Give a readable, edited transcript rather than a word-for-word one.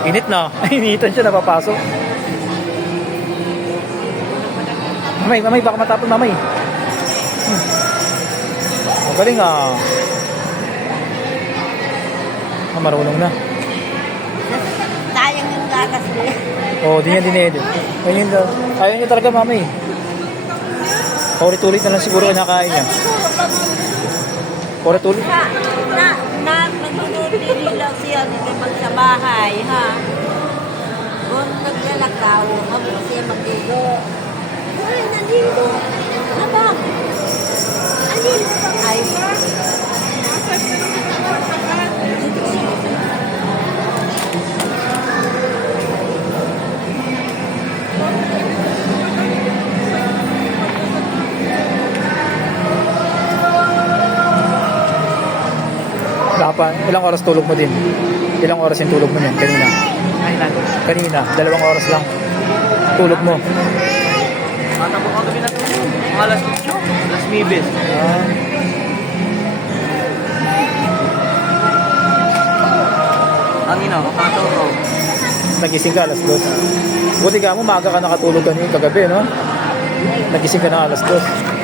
Init na. Initan siya, napapasok. Mamay, baka matapon mamay. Magaling ah. Marunong na. Sayang yung gatas mo. Oo, di niya dinedit. Ayaw niya talaga mamay. Paulit-ulit na lang siguro kinakain niya. Paulit-ulit. Nagluluto lang siya naman sa bahay, ha? Kung naglalakaw, mabuti siya magdugo. Ay, nandito. Aba? Andito pa ay. Dapat, ilang oras tulog mo din? Ilang oras yung tulog mo niyan kanina? Kanina, 2 oras lang. Tulog mo. Matapos ko gabi na tulog. Mga alas 8, alas 9. Ah. Kanina, kakataw. Nagising ka alas 2. Buti ka mo, maaga ka nakatulog kanina kagabi, no? Nagising ka na alas 2.